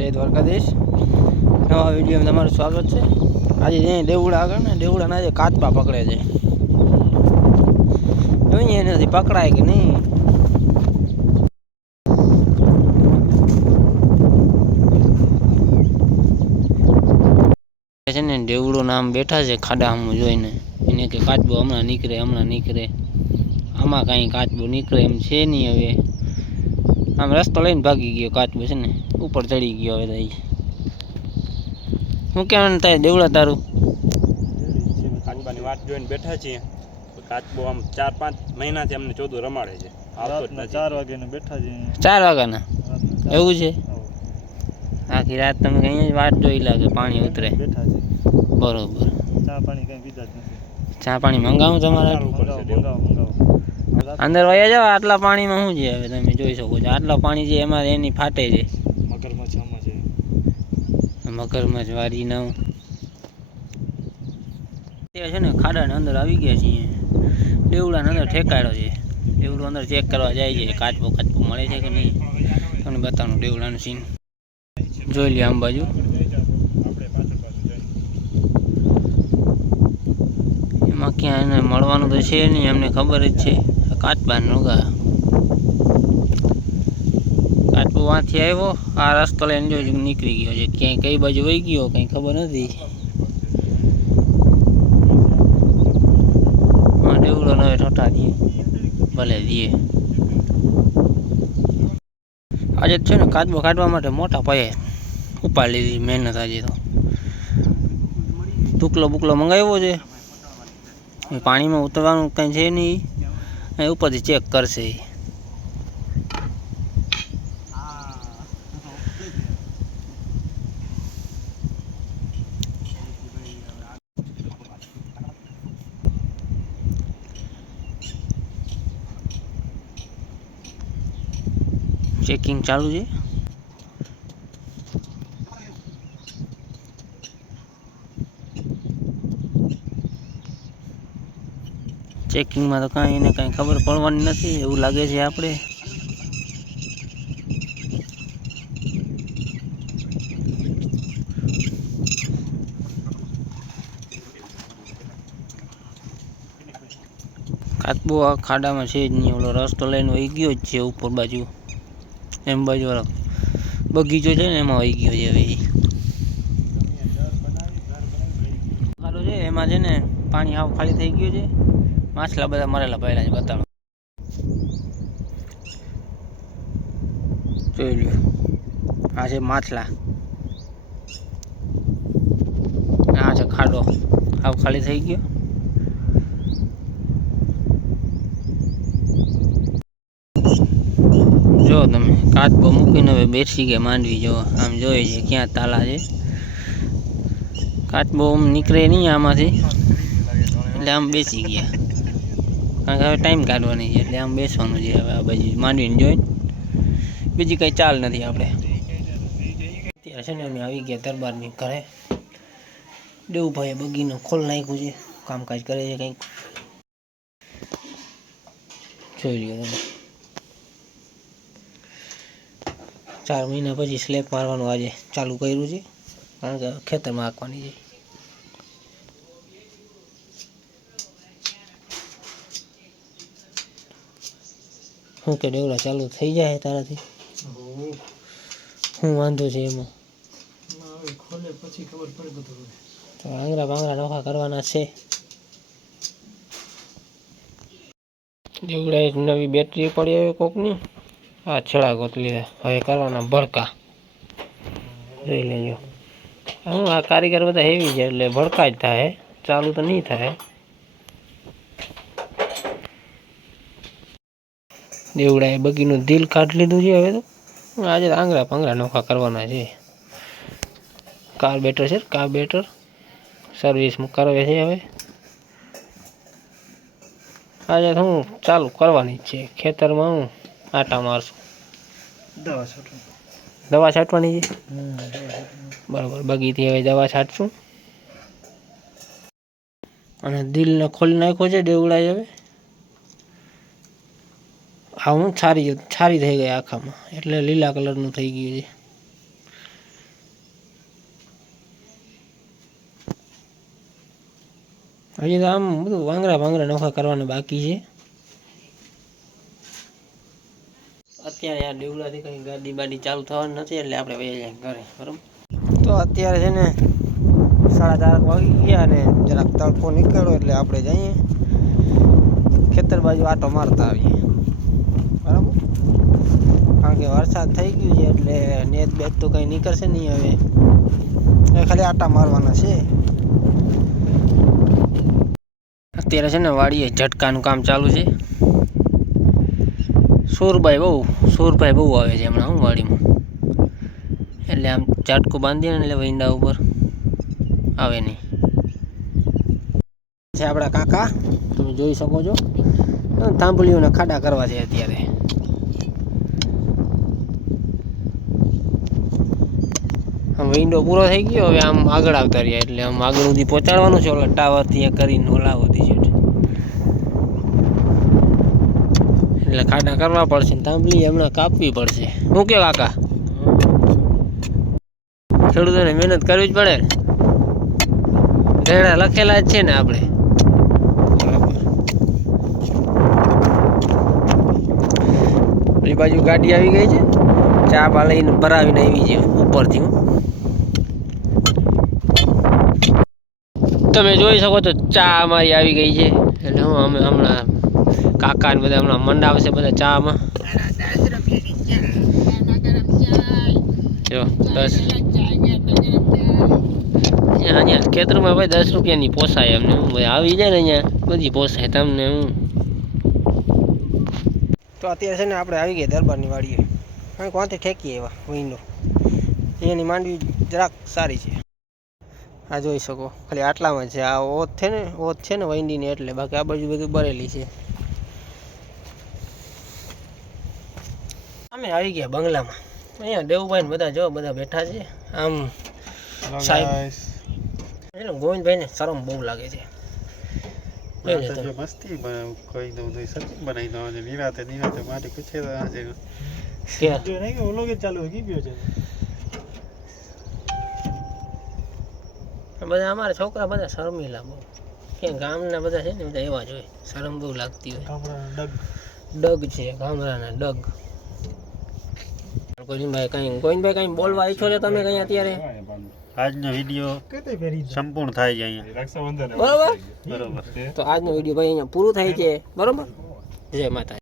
જય દ્વારકાધીશ. નવા વિડીયોમાં તમારું સ્વાગત છે. આજે અહીંયા દેવડા આગળ ને દેવડાના આજે કાચબા પકડે છે. જોઈએ એનાથી પકડાય કે નહીં. છે ને દેવડું નામ બેઠા છે ખાડા હમ જોઈને એને કે કાચબો હમણાં નીકળે. આમાં કાંઈ કાચબો નીકળે એમ છે નહીં. હવે આમ રસ્તો લઈને ભાગી ગયો કાચબો છે ને, ઉપર ચડી ગયો. હવે તો શું કહેવાનું થાય દેવડા તારું? કાચબાની વાત જોઈને બેઠા છીએ. કાચબો આમ 4-5 મહિનાથી અમને 14 રમાડે છે. 4 વાગ્યાને બેઠા છીએ. 4 વાગ્યાના એવું છે? આખી રાત તમે કઈ વાત જોઈ લાગે પાણી ઉતરે. બેઠા છે બરોબર. ચા પાણી કઈ પીધા જ નથી. ચા પાણી મંગાવું તમારે? મંગાવો. અંદર વયા જાવ. આટલા પાણીમાં શું છે? હવે તમે જોઈ શકો છો આટલા પાણી છે એમાં એની ફાટે છે. મગરમચ્છ આમાં છે. મગરમચ્છ વારી ના અત્યારે છે ને ખાડાને અંદર આવી ગયા છીએ. દેવડાને અંદર ઠેકાડ્યો છે. દેવડું અંદર ચેક કરવા જાય છે. કાચબો મળે છે કે નહીં. તમને બતાવવાનું દેવડાનું સીન જોઈ લે. આમ બાજુ એમાં ક્યાં એને મળવાનું તો છે નહીં. અમને ખબર જ છે કાચબા નોગા. કાચબો વાંથી આવ્યો આ રસ્તો લઈને જો નીકળી ગયો છે. ક્યાંય કઈ બાજુ વહી ગયો કંઈ ખબર નથી. દેવડો નવે ઠોઠા દે ભલે દે. આજે છે ને કાચબો કાઢવા માટે મોટા પાયે ઉપાડી લીધી મહેનત. આજે તો ટુકલો મંગાવ્યો છે. પાણીમાં ઉતરવાનું કંઈ છે નહીં. ઉપરથી ચેક કરશે. ચેકિંગ ચાલુ છે. ચેકિંગમાં તો કાંઈ એને કાંઈ ખબર પડવાની નથી એવું લાગે છે. આપણે કાચબો આ ખાડામાં છે જ નહીં. ઓલો રસ્તો લઈને વહી ગયો જ છે ઉપર બાજુ. એમ બાજુ વાળો બગીચો છે ને એમાં વહી ગયો છે. હવે ખાડો છે એમાં છે ને પાણી આવ ખાલી થઈ ગયું છે. માછલા બધા મરેલા પડેલા છે. બતાવો જોઈ લ્યો. આ છે માછલા. આ છે ખાડો આવ ખાલી થઈ ગયો. જો તમે કાચબો મૂકીને હવે બેસી ગયા માંડવી. જો આમ જોઈએ છે ક્યાં તાલા છે. કાચબો આમ નીકળે નહીં આમાંથી એટલે આમ બેસી ગયા. કારણ કે હવે ટાઈમ કાઢવાની છે એટલે આમ બેસવાનું છે. હવે આ બાજુ માંડવીને જોઈને બીજી કંઈ ચાલ નથી આપણે. અત્યારે છે ને અમે આવી ગયા દરબારની ઘરે. દેવુભાઈએ બગીનો ખોલ નાખ્યું છે. કામકાજ કરે છે કંઈક. જોઈ લ્યો તમે. 4 મહિના પછી સ્લેબ મારવાનું આજે ચાલુ કર્યું છે. કારણ કે ખેતરમાં હાંકવાની છે. શું કે દેવડા ચાલુ થઈ જાય તારાથી? શું વાંધો છે એમાં? તો આંગળા નોખા કરવાના છે. દેવડા એક નવી બેટરી પડી આવી કોકની. આ છેડા ગોતી લીધા. હવે કરવાના ભડકા. જોઈ લેજો. હું આ કારીગર બધા હેવી છે એટલે ભડકા જ થાય. ચાલુ તો નહીં થાય. દેવડાએ બગીનું દિલ કાઢી લીધું છે. હવે તો આજે આંગળા નોખા કરવાના છે. કાર્બેટર છે. કાર્બેટર સર્વિસ કરવે છે. હવે આજે હું ચાલુ કરવાની જ છે. ખેતરમાં હું આટા મારશું. દવા છાંટવાની છે. બરાબર. બગીથી હવે દવા છાંટશું. અને દિલને ખોલી નાખ્યો છે દેવડાએ. હવે આ હું છારી થઈ ગઈ આખામાં એટલે લીલા કલરનું થઈ ગયું છે. હજી તો આમ બધું વાંગરા નોખા કરવાના બાકી છે. અત્યારે આ દેવડાથી કંઈ ગાડી બાડી ચાલુ થવાની નથી એટલે આપણે વહી જાય ઘરે, બરાબર. તો અત્યારે છે ને 4:30 વાગી ગયા અને જરાક તડકો નીકળ્યો એટલે આપણે જઈએ ખેતર બાજુ આટો મારતા આવીએ, બરાબર. કારણ કે વરસાદ થઈ ગયું છે એટલે નેત બેત તો કંઈ નીકળશે નહીં હવે, ખાલી આટા મારવાના છે. અત્યારે છે ને વાડીએ ઝટકાનું કામ ચાલુ છે. સૂરભાઈ બહુ આવે છે હમણાં હું વાડીમાં, એટલે આમ ઝાટકું બાંધીએ ને એટલે વૈંડા ઉપર આવે નહીં. છે આપણા કાકા, તમે જોઈ શકો છો, તાંબલીઓના ખાડા કરવા છે અત્યારે. આમ વિન્ડો પૂરો થઈ ગયો, હવે આમ આગળ આવતા રહ્યા એટલે આમ આગળ સુધી પહોંચાડવાનું છે. ઓલા ટાવરથી કરીને ઓલા સુધી છે એટલે ખાડા કરવા પડશે ને તાંબલી હમણાં કાપવી પડશે. શું કે કાકા, ખેડૂતોને મહેનત કરવી જ પડે. રેડા લખેલા જ છે ને આપણે, બરાબર. એ બાજુ ગાડી આવી ગઈ છે, ચા બા લઈને ભરાવીને આવી છે ઉપરથી. તમે જોઈ શકો છો ચા અમારી આવી ગઈ છે એટલે હું અમે હમણાં કાકા ને બધા હમણાં મંડાવશે બધા ચામાં. જો 10 અહીંયા ખેતરમાં ભાઈ 10 રૂપિયાની પોસાય અમને. હું ભાઈ આવી જાય ને અહીંયા બધી પોસાય તમને. હું તો અત્યારે છે ને આપણે આવી ગયા દરબારની વાડીએ. કારણ કે વાંથી ઠેકીએ એવા વિન્ડો એની માંડવી જરાક સારી છે. આ જોઈ શકો, ખાલી આટલામાં છે. આ ઓત છે ને વૈંડીની એટલે, બાકી આ બાજુ બધું ભરેલી છે. અમે આવી ગયા બંગલામાં. અહીંયા દેવુભાઈ ને બધા જો બધા બેઠા છે. આમ સાહેબ ગોવિંદભાઈ ને શરમ બહુ લાગે છે. મસ્તી કોઈ દઉં સચિન બનાવી દો નિરાતે માટી પૂછે બધા અમારા છોકરા બધા શર્મિલા બહુ, કે ગામના બધા છે ને બધા એવા જ હોય, શરમ બહુ લાગતી હોય. ડગ છે ગામડાના ડગ. ગોવિંદભાઈ કઈ બોલવા ઈચ્છો છો તમે કઈ અત્યારે? આજનો વિડીયો સંપૂર્ણ થાય છે અહીંયા, બરોબર. બરોબર. તો આજનો વિડીયો ભાઈ અહીંયા પૂરું થાય છે, બરોબર. જય માતા.